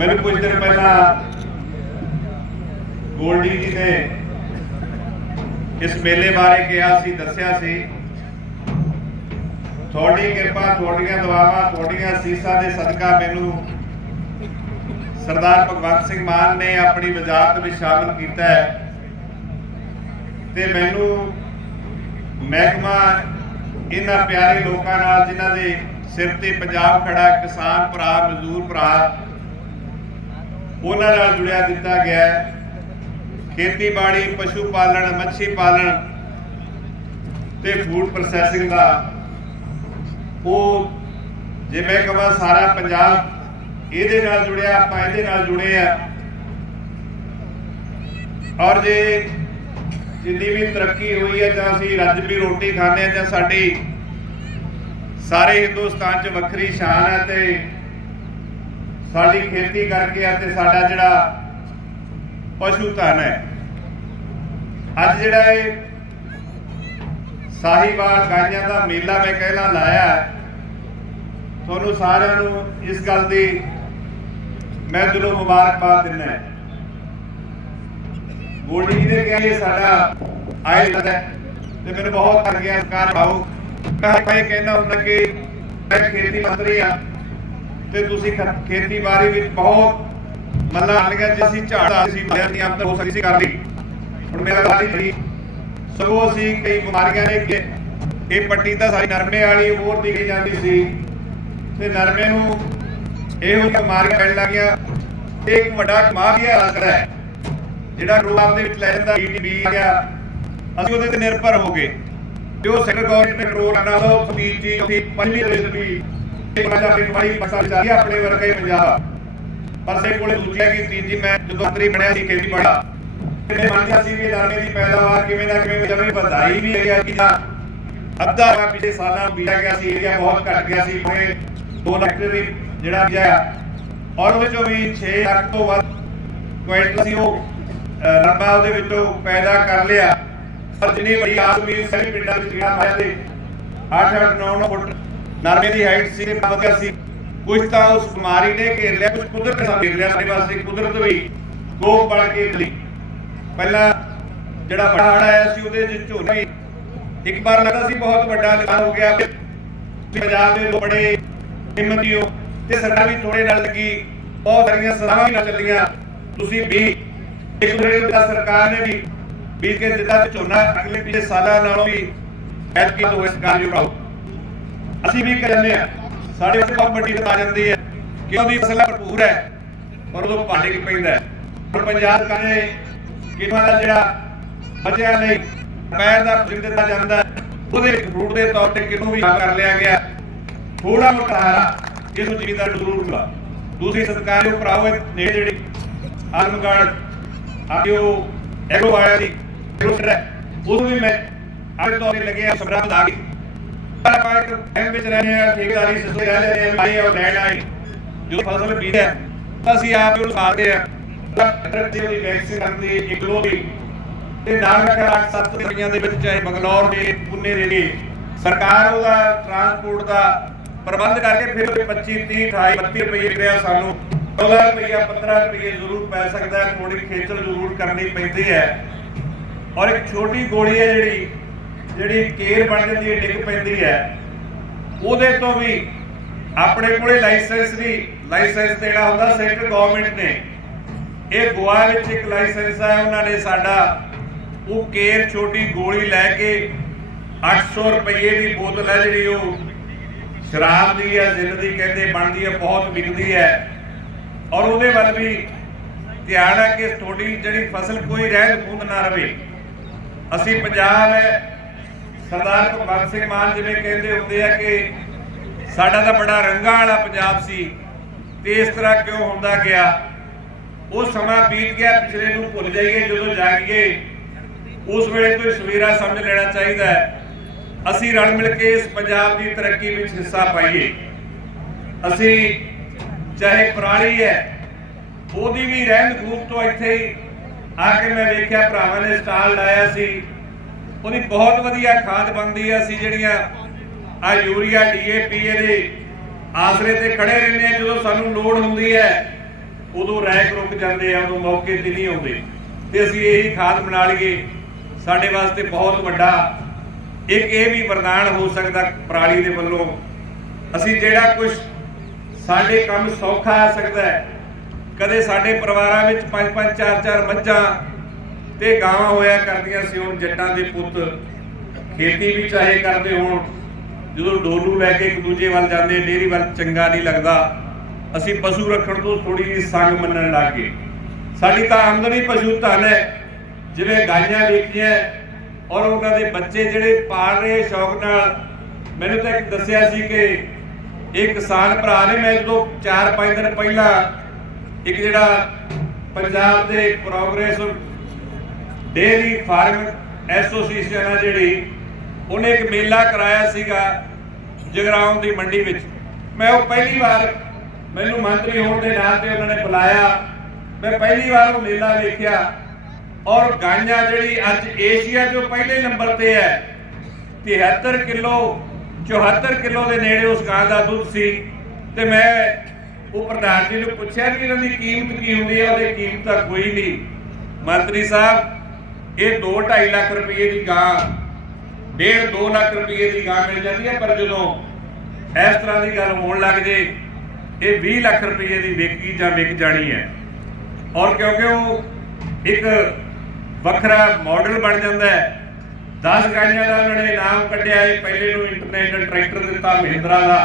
ਮੈਨੂੰ ਕੁਝ ਦਿਨ ਪਹਿਲਾਂ ਗੋਲਡੀ ਜੀ ਨੇ ਇਸ ਮੇਲੇ ਬਾਰੇ ਕਿਹਾ ਸੀ, ਦੱਸਿਆ ਸੀ। ਤੁਹਾਡੀ ਕਿਰਪਾ, ਤੁਹਾਡੀਆਂ ਦੁਆਵਾਂ, ਤੁਹਾਡੀਆਂ ਅਸੀਸਾਂ ਦੇ ਸਦਕਾ ਮੈਨੂੰ ਸਰਦਾਰ ਭਗਵੰਤ ਸਿੰਘ ਮਾਨ ਨੇ ਆਪਣੀ ਵਜ਼ਾਰਤ ਵਿੱਚ ਸ਼ਾਮਲ ਕੀਤਾ ਹੈ। ਤੇ ਮੈਨੂੰ ਮਹਿਕਮਾ ਇਹਨਾਂ ਪਿਆਰੇ ਲੋਕਾਂ ਨਾਲ, ਜਿਨ੍ਹਾਂ ਦੇ ਸਿਰ ਤੇ ਪੰਜਾਬ ਖੜਾ, ਕਿਸਾਨ ਭਰਾ, ਮਜ਼ਦੂਰ ਭਰਾ ਉਹਨਾਂ ਨਾਲ ਜੁੜਿਆ ਦਿੱਤਾ ਗਿਆ ਹੈ। ਖੇਤੀਬਾੜੀ, ਪਸ਼ੂ ਪਾਲਣ, ਮੱਛੀ ਪਾਲਣ ਤੇ ਫੂਡ ਪ੍ਰੋਸੈਸਿੰਗ ਦਾ ਉਹ ਜੇ ਮੈਂ ਕਹਾਂ ਸਾਰਾ ਪੰਜਾਬ ਇਹਦੇ ਨਾਲ ਜੁੜਿਆ, ਆਪਾਂ ਇਹਦੇ ਨਾਲ ਜੁੜੇ ਆ। ਔਰ ਜੇ ਜਿੰਨੀ ਵੀ ਤਰੱਕੀ ਹੋਈ ਹੈ, ਜਾਂ ਅਸੀਂ ਰੱਜ ਵੀ ਰੋਟੀ ਖਾਂਦੇ ਆ ਜਾਂ ਸਾਡੀ ਸਾਰੇ ਹਿੰਦੁਸਤਾਨ 'ਚ ਵੱਖਰੀ ਸ਼ਾਨ ਹੈ ਤੇ ਸਾਡੀ ਖੇਤੀ ਕਰਕੇ ਆ ਸਾਡਾ ਜਿਹੜਾ ਪਸ਼ੂ ਧਨ ਹੈ। ਅੱਜ ਜਿਹੜਾ ਇਹ ਸਾਹੀਵਾਲ ਗਾਈਆਂ ਦਾ ਮੇਲਾ ਮੈਂ ਕਹਿਣਾ ਲਾਇਆ ਤੁਹਾਨੂੰ ਸਾਰਿਆਂ ਨੂੰ ਇਸ ਗੱਲ ਦੀ ਮੈਂ ਦਿਲੋਂ ਮੁਬਾਰਕਬਾਦ ਦਿੰਦਾ ਗੋਲਡੀ ਜੀ ਨੇ ਕਿਹਾ ਇਹ ਸਾਡਾ ਆਇਲ ਹੈ ਤੇ ਮੈਨੂੰ ਬਹੁਤ ਕਰ ਗਿਆ ਸਰਕਾਰ ਭਾਉ ਮੈਂ ਇਹ ਕਹਿਣਾ ਹੁੰਦਾ ਕਿ ਮੈਂ ਖੇਤੀ ਮੰਤਰੀ ਆ ਤੇ ਤੁਸੀਂ ਖ- ਖੇਤੀਬਾੜੀ ਵਿੱਚ ਬਹੁਤ ਮੱਲਾ ਆ ਗਿਆ ਜੇ ਅਸੀਂ ਝਾੜਾ ਸੀ ਮਰਿਆ ਨਹੀਂ ਆਪ ਹੋ ਸਕਦੀ ਸੀ ਕਰ ਲਈ। ਹੁਣ ਮੇਰਾ ਗੱਲ ਨਹੀਂ ਸਗੋਂ ਅਸੀਂ ਕਈ ਬਿਮਾਰੀਆਂ ਨੇ ਕਿ ਇਹ ਪੱਟੀ ਤਾਂ ਸਾਰੀ ਨਰਮੇ ਵਾਲੀ ਹੋਰ ਦੀ ਗਈ ਜਾਂਦੀ ਸੀ। ਤੇ ਨਰਮੇ ਨੂੰ ਇਹੋ ਬਿਮਾਰੀਆਂ ਪੈਣ ਲੱਗੀਆਂ। ਇੱਕ ਵੱਡਾ ਕਮਾਲ ਲੱਗਦਾ ਹੈ, ਜਿਹੜਾ ਰੋਗ ਦੇ ਵਿੱਚ ਲੈ ਜਾਂਦਾ ਡੀਟੀਬੀ ਆ ਗਿਆ ਅਸੀਂ ਉਹਦੇ ਤੇ ਨਿਰਭਰ ਹੋ ਗਏ। ਤੇ ਉਹ ਗਵਰਨਮੈਂਟ ਨੇ ਕੰਟਰੋਲ ਕਰਨਾ, ਉਹ ਸਪੀਚ ਜੀ, ਉਹਦੀ ਪਹਿਲੀ ਰੈਸਿਪੀ ਪੰਜਾਬ ਦੀ ਬੜੀ ਪਸੰਦ ਚੱਲ ਰਹੀ ਹੈ ਆਪਣੇ ਵਰਗਾ ਹੀ ਪੰਜਾਬ ਪਰ ਸੇ ਕੋਲੇ ਦੂਜੀ ਹੈਗੀ ਤੀਜੀ ਮੈਂ ਜਦੋਂ ਮੰਤਰੀ ਬਣਿਆ ਸੀ ਖੇਤੀ ਬੜਾ। ਤੇ ਮੰਨਿਆ ਸੀ ਵੀ ਨਰਮੇ ਦੀ ਪੈਦਾਵਾਰ ਕਿਵੇਂ ਨਾ ਕਿਵੇਂ ਜਿਵੇਂ ਵਧਾਈ ਵੀ ਹੈ ਕਿ ਜਾਂ ਅੱਧਾ ਵਾ ਪਿਛਲੇ ਸਾਲਾਂ ਨੂੰ ਬੀਜਿਆ ਗਿਆ ਸੀ ਏਰੀਆ ਬਹੁਤ ਘਟ ਗਿਆ ਸੀ ਉਹਨੇ 2 ਲੱਖ ਦੇ ਜਿਹੜਾ ਬੀਜਿਆ ਔਰ ਉਹਦੇ ਚੋਂ ਵੀ 6 ਲੱਖ ਤੋਂ ਵੱਧ ਕੁਇੰਟਲ ਸੀ ਉਹ ਅਹ, ਨਰਮਾ ਉਹਦੇ ਵਿੱਚੋਂ ਪੈਦਾ ਕਰ ਲਿਆ। ਪਰ ਜਿੰਨੀ ਵੱਡੀ ਆਦਮੀ ਸਾਰੇ ਪਿੰਡਾਂ ਵਿੱਚ ਗਿਆ ਮਾਇਆ ਦੇ 8 8 9 9 ਫੁੱਟ ਨਰਮੇ ਦੀ ਹਾਈਟ ਸੀ ਵਧੀਆ ਸੀ। ਕੁਝ ਤਾਂ ਉਸ ਬਿਮਾਰੀ ਨੇ ਘੇਰ ਲਿਆ ਕੁਝ ਕੁਦਰਤ ਨੇ ਘੇਰ ਲਿਆ, ਸਾਡੇ ਪਾਸੇ ਕੁਦਰਤ ਵੀ ਕੋਪ ਬਣ ਕੇ ਲਈ ਪਹਿਲਾਂ ਜਿਹੜਾ ਵੱਡਾ ਆਇਆ ਸੀ, ਉਹਦੇ ਵਿੱਚ ਝੋਨਾ ਇੱਕ ਵਾਰ ਲੱਗਾ ਸੀ ਬਹੁਤ ਵੱਡਾ ਨੁਕਸਾਨ ਹੋ ਗਿਆ। ਪੰਜਾਬ ਦੇ ਬੜੇ ਹਿੰਮਤੀ ਤੇ ਸਾਡਾ ਵੀ ਥੋੜੇ ਨਾਲ ਲੱਗੀ। ਬਹੁਤ ਸਾਰੀਆਂ ਸਲਾਹਾਂ ਵੀ ਨਾਲ ਚੱਲੀਆਂ। ਤੁਸੀਂ ਵੀ ਇੱਕ ਦੂਜੇ ਦਾ ਸਰਕਾਰ ਨੇ ਵੀ ਬੀਜ ਕੇ ਦਿੱਤਾ ਝੋਨਾ ਅਗਲੇ ਪਿਛਲੇ ਸਾਲਾਂ ਨਾਲੋਂ ਵੀ ਐਤਕੀ ਤੋਂ ਇਸ ਕਾਰਜ ਬਣਾਓ। ਅਸੀਂ ਵੀ ਕਹਿੰਦੇ ਆ। ਸਾਡੇ ਵਿੱਚ ਬਹੁਤ ਵੱਡੀ ਜਾਂਦੀ ਹੈ ਕਿ ਉਹਦੀ ਫਸਲ ਭਰਪੂਰ ਹੈ, ਪਰ ਉਦੋਂ ਭਾਂਡੇ ਕੀ ਪੈਂਦਾ ਪਰ ਪੰਜਾਬ ਕਰੇ ਕਿਨਾਂ ਦਾ ਜਿਹੜਾ ਬਚਿਆ ਲਈ ਪੈਰ ਦਾ ਭੋਜਨ ਦਿੱਤਾ ਜਾਂਦਾ ਉਹਦੇ ਫਰੂਟ ਦੇ ਤੌਰ ਤੇ ਕਿਨੂੰ ਵੀ ਕਰ ਲਿਆ ਗਿਆ ਥੋੜਾ ਮੋਟਾ ਹਾਰਾ ਇਹਨੂੰ ਜ਼ਿਮੀਦਾਰ ਜ਼ਰੂਰ ਮਿਲਾ ਦੂਸਰੀ ਸਰਕਾਰ ਦੇ ਭਰਾਓ ਨੇੜੇ ਜਿਹੜੀ ਆਲਮਗੜ ਆਇਓ ਐਗੋ ਵਾਲਿਆਂ ਦੀ ਰੂਟ ਹੈ, ਉਹਨੂੰ ਵੀ ਮੈਂ ਆਲੇ ਤੌਰ ਤੇ ਲੱਗਿਆ, ਸਬਰਾ ਵਧਾ ਗਈ ਆਪਾਂ ਇੱਕ ਟਾਈਮ ਵਿੱਚ ਰਹਿੰਦੇ ਆ ਠੇਕੇਦਾਰੀ ਸਿਸਟਮ ਰਹਿ ਜਾਂਦੇ ਆ ਆਏ ਔਰ ਲੈਣ ਆਏ ਜਦੋਂ ਫਸਲ ਬੀਜਦਾ ਅਸੀਂ ਆਪ ਉਹਨੂੰ ਖਾਦੇ ਆ ਟਰੱਕ ਦੀ ਉਹਦੀ ਵੈਕਸੀਨ ਕਰਦੀ ਇੱਕ ਲੋ ਤੇ ਨਾਲ ਰੱਖਿਆ 7 ਰੁਪਈਆਂ ਦੇ ਵਿੱਚ ਚਾਹੇ ਬੰਗਲੌਰ ਦੇ ਪੁਨੇ ਦੇ ਨੇ ਸਰਕਾਰ ਉਹਦਾ ਟਰਾਂਸਪੋਰਟ ਦਾ ਪ੍ਰਬੰਧ ਕਰਕੇ ਫਿਰ ਉਹਦੇ 25 30 28 32 ਰੁਪਏ ਰਿਹਾ ਸਾਨੂੰ 14 ਰੁਪਈਆ 15 ਰੁਪਏ ਜ਼ਰੂਰ ਪੈ ਸਕਦਾ ਥੋੜੀ ਖੇਚਲ ਜ਼ਰੂਰ ਕਰਨੀ ਪੈਂਦੀ ਹੈ ਔਰ ਇੱਕ ਛੋਟੀ ਗੋਲੀ ਹੈ ਜਿਹੜੀ ਜਿਹੜੀ ਕੇਰ ਬਣ ਜਾਂਦੀ ਹੈ, ਡਿੱਗ ਪੈਂਦੀ ਹੈ, ਉਹਦੇ ਤੋਂ ਵੀ ਆਪਣੇ ਕੋਲੇ ਲਾਇਸੈਂਸ ਦੀ ਲਾਇਸੈਂਸ ਦੇਣਾ ਹੁੰਦਾ ਸੈਂਟਰ ਗਵਰਨਮੈਂਟ ਨੇ। ਇਹ ਗੋਆ ਵਿੱਚ ਇੱਕ ਲਾਇਸੈਂਸ ਹੈ ਉਹਨਾਂ ਨੇ ਸਾਡਾ, ਉਹ ਕੇਰ ਛੋਟੀ ਗੋਲੀ ਲੈ ਕੇ 800 ਰੁਪਏ ਦੀ ਬੋਤਲ ਹੈ ਜਿਹੜੀ ਉਹ ਸ਼ਰਾਬ ਦੀ ਹੈ ਜ਼ਿੰਦ ਦੀ ਕਹਿੰਦੇ ਬਣਦੀ ਹੈ ਬਹੁਤ ਵਿਕਦੀ ਹੈ ਔਰ ਉਹਦੇ ਵੱਲ ਵੀ ਧਿਆਨ ਹੈ ਕਿ ਤੁਹਾਡੀ ਜਿਹੜੀ ਫਸਲ ਕੋਈ ਰਹਿਤ ਖੂੰਦ ਨਾ ਰਵੇ। ਅਸੀਂ ਪੰਜਾਬ ਹੈ ਸਰਦਾਰ ਭਗਵੰਤ ਸਿੰਘ ਮਾਨ ਜਿਵੇਂ ਕਹਿੰਦੇ ਹੁੰਦੇ ਆ ਕਿ ਸਾਡਾ ਤਾਂ ਬੜਾ ਰੰਗਾਂ ਵਾਲਾ ਪੰਜਾਬ ਸੀ ਤੇ ਇਸ ਤਰ੍ਹਾਂ ਕਿਉਂ ਹੁੰਦਾ ਗਿਆ? ਉਹ ਸਮਾਂ ਬੀਤ ਗਿਆ, ਪਿਛਲੇ ਨੂੰ ਭੁੱਲ ਜਾਈਏ, ਜਦੋਂ ਜਾਗੀਏ, ਉਸ ਵੇਲੇ ਤੋਂ ਸਵੇਰਾ ਸਮਝ ਲੈਣਾ ਚਾਹੀਦਾ ਹੈ। ਅਸੀਂ ਰਲ ਮਿਲ ਕੇ ਇਸ ਪੰਜਾਬ ਦੀ ਤਰੱਕੀ ਵਿੱਚ ਹਿੱਸਾ ਪਾਈਏ। ਅਸੀਂ ਚਾਹੇ ਪੁਰਾਣੀ ਹੈ, ਉਹਦੀ ਵੀ ਰਹਿੰਦ ਖੂਬ ਤੋਂ ਇੱਥੇ ਹੀ ਆ ਕੇ ਮੈਂ ਵੇਖਿਆ, ਭਰਾਵਾਂ ਨੇ ਸਟਾਲ ਲਾਇਆ ਸੀ। ਉਹਦੀ ਬਹੁਤ ਵਧੀਆ ਖਾਦ ਬਣਦੀ ਹੈ ਅਸੀਂ ਜਿਹੜੀਆਂ ਆ ਯੂਰੀਆ ਡੀਏਪੀ ਇਹਦੇ ਆਸਰੇ ਤੇ ਖੜੇ ਰਹਿੰਦੇ ਆ। ਜਦੋਂ ਸਾਨੂੰ ਲੋੜ ਹੁੰਦੀ ਹੈ, ਉਦੋਂ ਰੈਕ ਰੁਕ ਜਾਂਦੇ ਆ, ਉਦੋਂ ਮੌਕੇ ਤੇ ਨਹੀਂ ਆਉਂਦੇ। ਤੇ ਅਸੀਂ ਇਹੀ ਖਾਦ ਬਣਾ ਲਈਏ। ਸਾਡੇ ਵਾਸਤੇ ਬਹੁਤ ਵੱਡਾ ਇੱਕ ਇਹ ਵੀ ਵਰਦਾਨ ਹੋ ਸਕਦਾ ਪਰਾਲੀ ਦੇ ਵੱਲੋਂ। ਅਸੀਂ ਜਿਹੜਾ ਕੁਝ ਸਾਡੇ ਕੰਮ ਸੌਖਾ ਆ ਸਕਦਾ ਹੈ, ਕਦੇ ਸਾਡੇ ਪਰਿਵਾਰਾਂ ਵਿੱਚ ਪੰਜ ਪੰਜ ਚਾਰ ਚਾਰ ਮੱਝਾਂ ਤੇ ਗਾਵਾਂ ਹੋਇਆ ਕਰਦੀਆਂ ਸੀ, ਹੁਣ ਜੱਟਾਂ ਦੇ ਪੁੱਤ ਖੇਤੀ ਵੀ ਚਾਹੇ ਕਰਦੇ ਹੋਣ, ਜਦੋਂ ਡੋਲੂ ਲੈ ਕੇ ਇੱਕ ਦੂਜੇ ਵੱਲ ਜਾਂਦੇ, ਡੇਰੀ ਵੱਲ ਚੰਗਾ ਨਹੀਂ ਲੱਗਦਾ। ਅਸੀਂ ਪਸ਼ੂ ਰੱਖਣ ਤੋਂ ਥੋੜੀ ਜਿਹੀ ਸੰਗ ਮੰਨਣ ਲੱਗ ਗਏ। ਸਾਡੀ ਤਾਂ ਆਮਦਨੀ ਪਸ਼ੂ ਧਨ ਹੈ, ਜਿਵੇਂ ਗਾਈਆਂ ਵੇਚੀਆਂ ਔਰ ਉਹਨਾਂ ਦੇ ਬੱਚੇ ਜਿਹੜੇ ਪਾਲ ਰਹੇ ਸ਼ੌਕ ਨਾਲ। ਮੈਨੂੰ ਤਾਂ ਇੱਕ ਦੱਸਿਆ ਸੀ ਕਿ ਇਹ ਕਿਸਾਨ ਭਰਾ ਨੇ, ਮੈਂ ਜਦੋਂ 4-5 ਦਿਨ ਪਹਿਲਾਂ ਇੱਕ ਜਿਹੜਾ ਪੰਜਾਬ ਦੇ ਪ੍ਰੋਗਰੈਸ ਡੇਅਰੀ ਫਾਰਮ ਐਸੋਸੀਏਸ਼ਨ ਆ ਜਿਹੜੀ, ਉਹਨੇ ਇੱਕ ਮੇਲਾ ਕਰਾਇਆ ਸੀਗਾ ਜਗਰਾਉਂ ਦੀ ਮੰਡੀ ਵਿੱਚ। ਮੈਂ ਉਹ ਪਹਿਲੀ ਵਾਰ ਮੈਨੂੰ ਮੰਤਰੀ ਹੋਣ ਦੇ ਨਾਂ ਤੇ ਉਹਨਾਂ ਨੇ ਬੁਲਾਇਆ। ਮੈਂ ਪਹਿਲੀ ਵਾਰ ਉਹ ਮੇਲਾ ਵੇਖਿਆ ਔਰ ਗਾਈਆਂ ਜਿਹੜੀ ਅੱਜ ਏਸ਼ੀਆ 'ਚੋਂ ਪਹਿਲੇ ਨੰਬਰ ਤੇ ਹੈ 73 ਕਿਲੋ 74 ਕਿਲੋ ਦੇ ਨੇੜੇ ਉਸ ਗਾਂ ਦਾ ਦੁੱਧ ਸੀ। ਤੇ ਮੈਂ ਉਹ ਪ੍ਰਧਾਨ ਜੀ ਨੂੰ ਪੁੱਛਿਆ ਵੀ ਇਹਨਾਂ ਦੀ ਕੀਮਤ ਕੀ ਹੁੰਦੀ ਹੈ, ਉਹਦੀ ਕੀਮਤ ਤਾਂ ਕੋਈ ਨਹੀਂ। ਮੰਤਰੀ ਸਾਹਿਬ ਇਹ 2.5 ਲੱਖ ਰੁਪਏ ਦੀ ਗਾਂ, ਡੇਢ 2 ਲੱਖ ਰੁਪਏ ਦੀ ਗਾਂ ਮਿਲ ਜਾਂਦੀ ਹੈ, ਪਰ ਜਦੋਂ ਇਸ ਤਰ੍ਹਾਂ ਦੀ ਗੱਲ ਹੋਣ ਲੱਗ ਜੇ, ਇਹ 20 ਲੱਖ ਰੁਪਏ ਦੀ ਵਿਕੀ ਜਾਂ ਵਿਕ ਜਾਣੀ ਹੈ। ਔਰ ਕਿਉਂਕਿ ਉਹ ਇੱਕ ਵੱਖਰਾ ਮਾਡਲ ਬਣ ਜਾਂਦਾ ਹੈ 10 ਗਾਈਆਂ ਦਾ ਉਹਨਾਂ ਨੇ ਨਾਮ ਕੱਢਿਆ ਇਹ ਪਹਿਲੇ ਨੂੰ ਇੰਟਰਨੈਸ਼ਨਲ ਟਰੈਕਟਰ ਦਿੱਤਾ ਮਹਿੰਦਰਾ ਦਾ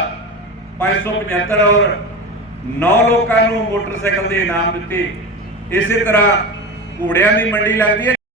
575 ਔਰ 9 ਲੋਕਾਂ ਨੂੰ ਮੋਟਰਸਾਈਕਲ ਦੇ ਇਨਾਮ ਦਿੱਤੇ। ਇਸੇ ਤਰ੍ਹਾਂ ਘੋੜਿਆਂ ਦੀ ਮੰਡੀ ਲੱਗਦੀ ਹੈ